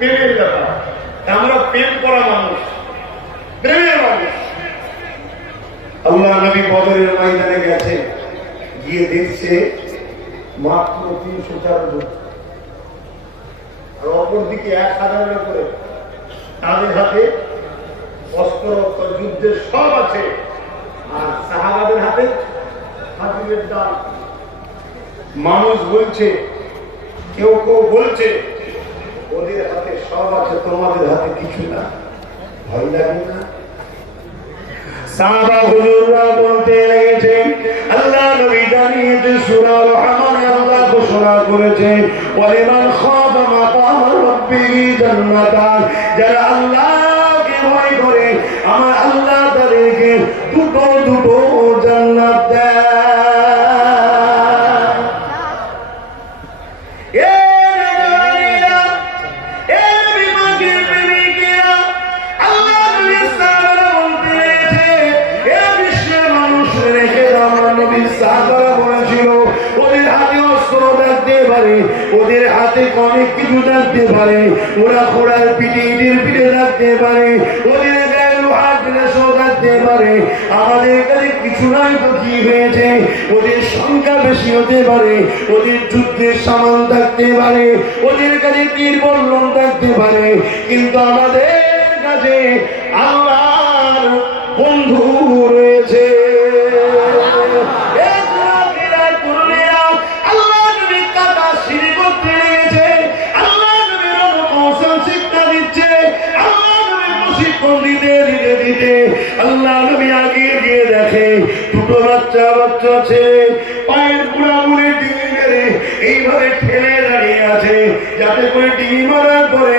প্রেমের ব্যাপার আমরা প্রেম করা মানুষ। প্রেমের মানুষ। আল্লাহ নবী বদরের ময়দানে গেছে, গিয়ে দেখছে মাত্র তিনশো চার আর অপরদিকে এক হাজারের উপরে তাদের হাতে অস্ত্র যুদ্ধের সব আছে। আর সাহাবাদের হাতে হাতিরের দাম মানুষ বলছে, কেউ কেউ বলছে ওদের হাতে, সব আছে, তোমাদের হাতে কিছু না। ভয় লাগে না? সাহাবা হুজুররা বলতে লেগেছে, আল্লাহ নবী জানিয়েছে, সূরা রহমানে আল্লাহ ঘোষণা করেছে, ওয়ালিমান খাফা মাকাম রাব্বিহি জান্নাতান, যারা আল্লাহকে ভয় করে, আমার আল্লাহ তাদেরকে দুটো দুটো জান্নাত দেয়। ওদের হাতে অনেক কিছু পারে। ওরা ঘোড়ার পিঠে পিঠে পারে, ওদের আমাদের কাছে হয়েছে? ওদের সংখ্যা বেশি হতে পারে, ওদের যুদ্ধের সামান থাকতে পারে, ওদের কাছে থাকতে পারে। কিন্তু আমাদের কাছে আল্লাহর নবী ধীরে দিতে দিতে আল্লাহ নবী আগিয়ে গিয়ে দেখে, দুটো বাচ্চা বাচ্চা ছেলে পায়ের পুরা মুড়ে ডিঙে মেরে এইভাবে ঠেলে দাঁড়িয়ে আছে, যাতে করে ডিঙি মারার পরে